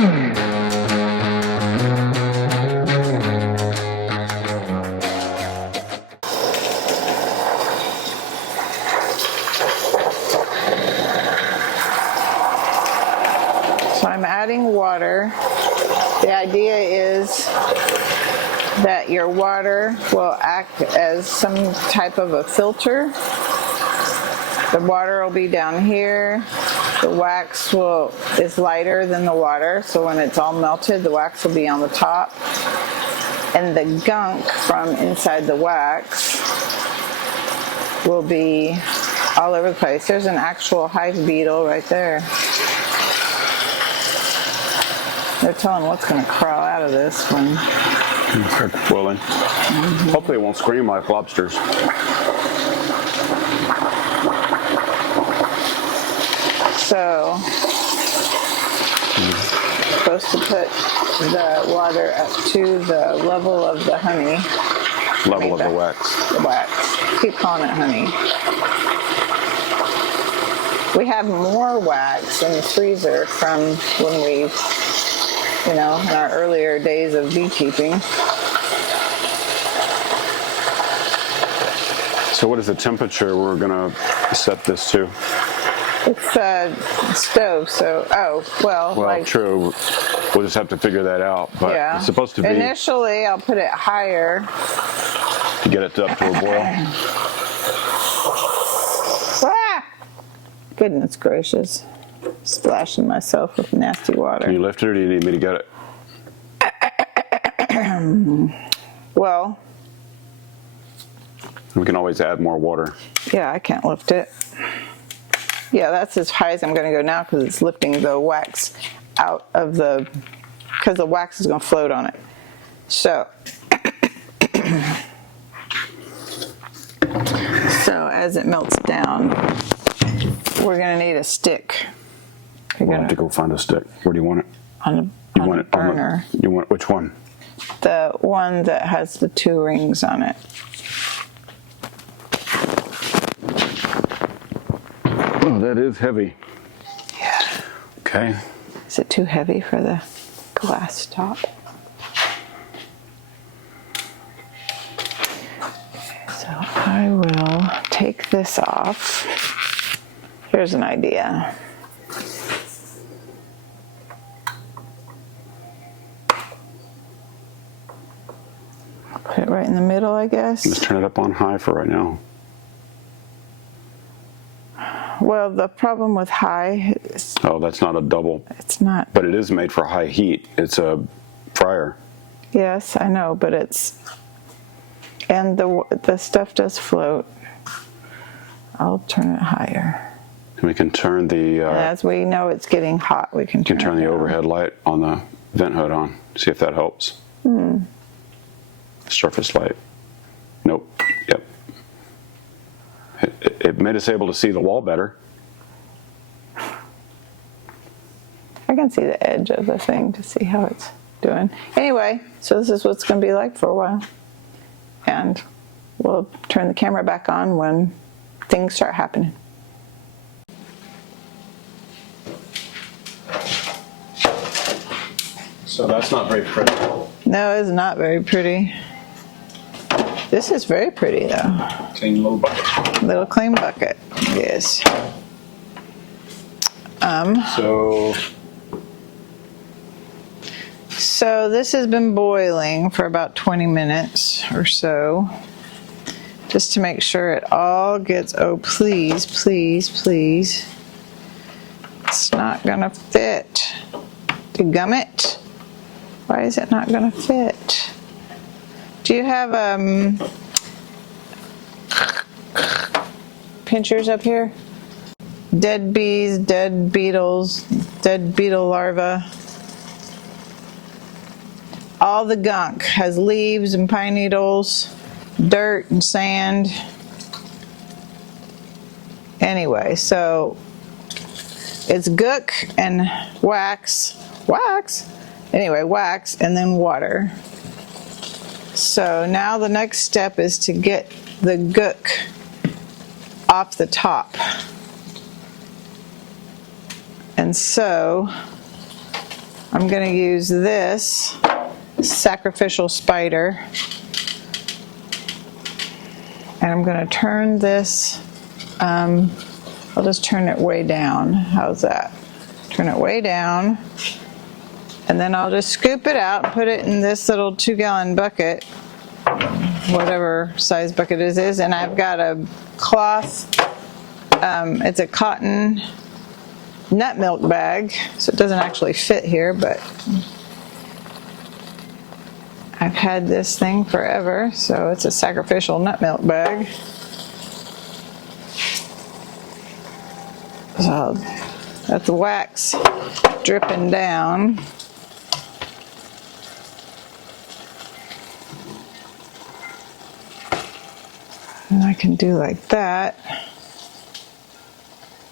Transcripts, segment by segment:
So I'm adding water. The idea is that your water will act as some type of a filter. The water will be down here. The wax is lighter than the water, so when it's all melted, the wax will be on the top. And the gunk from inside the wax will be all over the place. There's an actual hive beetle right there. They're telling what's going to crawl out of this when... Start boiling. Hopefully it won't scream like lobsters. So, supposed to put the water up to the level of the honey. Level of the wax. The wax. Keep calling it honey. We have more wax in the freezer from when we, in our earlier days of beekeeping. So what is the temperature we're going to set this to? It's a stove, so, well, like... True. We'll just have to figure that out, but yeah. It's supposed to be... Initially, I'll put it higher. To get it up to a boil. Ah! Goodness gracious. Splashing myself with nasty water. Can you lift it, or do you need me to get it? Well... We can always add more water. Yeah, I can't lift it. Yeah, that's as high as I'm going to go now because it's lifting the wax out of because the wax is going to float on it. So, as it melts down, we're going to need a stick. We'll have to go find a stick. Where do you want it? On a burner. You want which one? The one that has the 2 rings on it. Oh, that is heavy. Yeah. Okay. Is it too heavy for the glass top? So I will take this off. Here's an idea. Put it right in the middle, I guess. Let's turn it up on high for right now. Well, the problem with high is... Oh, that's not a double. It's not. But it is made for high heat. It's a fryer. Yes, I know, but it's... And the stuff does float. I'll turn it higher. And we can turn the... as we know it's getting hot, we can turn the overhead light on the vent hood on. See if that helps. Surface light. Nope. Yep. It made us able to see the wall better. I can see the edge of the thing to see how it's doing. Anyway, so this is what it's going to be like for a while. And we'll turn the camera back on when things start happening. So that's not very pretty. No, it's not very pretty. This is very pretty though. Clean little bucket. Little clean bucket, yes. So this has been boiling for about 20 minutes or so, just to make sure it all gets, oh please, please, please. It's not gonna fit. Gummit. Why is it not gonna fit? Do you have pinchers up here? Dead bees, dead beetles, dead beetle larvae. All the gunk has leaves and pine needles, dirt and sand. Anyway, so it's gook and wax, anyway, wax and then water. So now the next step is to get the gook off the top. And so I'm going to use this sacrificial spider, and I'm going to turn this, I'll just turn it way down. How's that? Turn it way down, and then I'll just scoop it out and put it in this little 2-gallon bucket, whatever size bucket it is, and I've got a cloth, it's a cotton nut milk bag, so it doesn't actually fit here, but I've had this thing forever, so it's a sacrificial nut milk bag. So that's the wax dripping down. And I can do like that,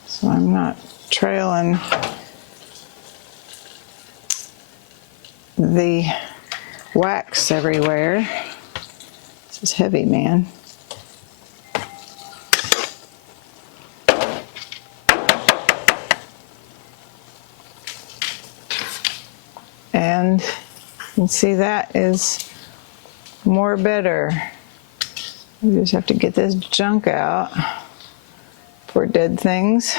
so I'm not trailing the wax everywhere. This is heavy, man. And you can see that is more better. You just have to get this junk out for dead things.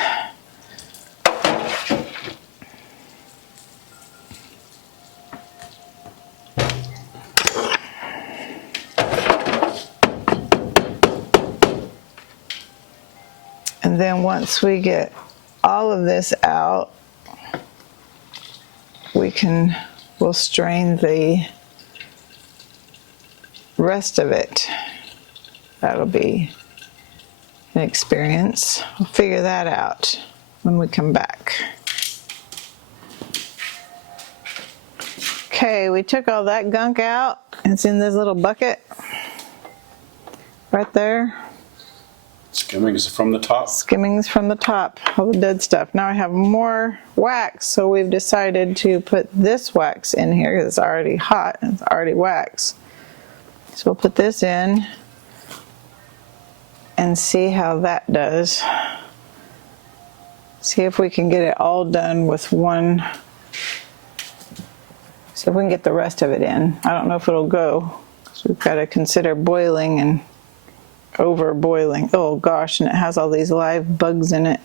And then once we get all of this out, we'll strain the rest of it. That'll be an experience. We'll figure that out when we come back. Okay, we took all that gunk out. It's in this little bucket right there. Skimmings from the top. Skimmings from the top, all the dead stuff. Now I have more wax, so we've decided to put this wax in here because it's already hot and it's already wax. So we'll put this in and see how that does. See if we can get it all done with one. See if we can get the rest of it in. I don't know if it'll go, because we've got to consider boiling and over boiling. Oh gosh, and it has all these live bugs in it.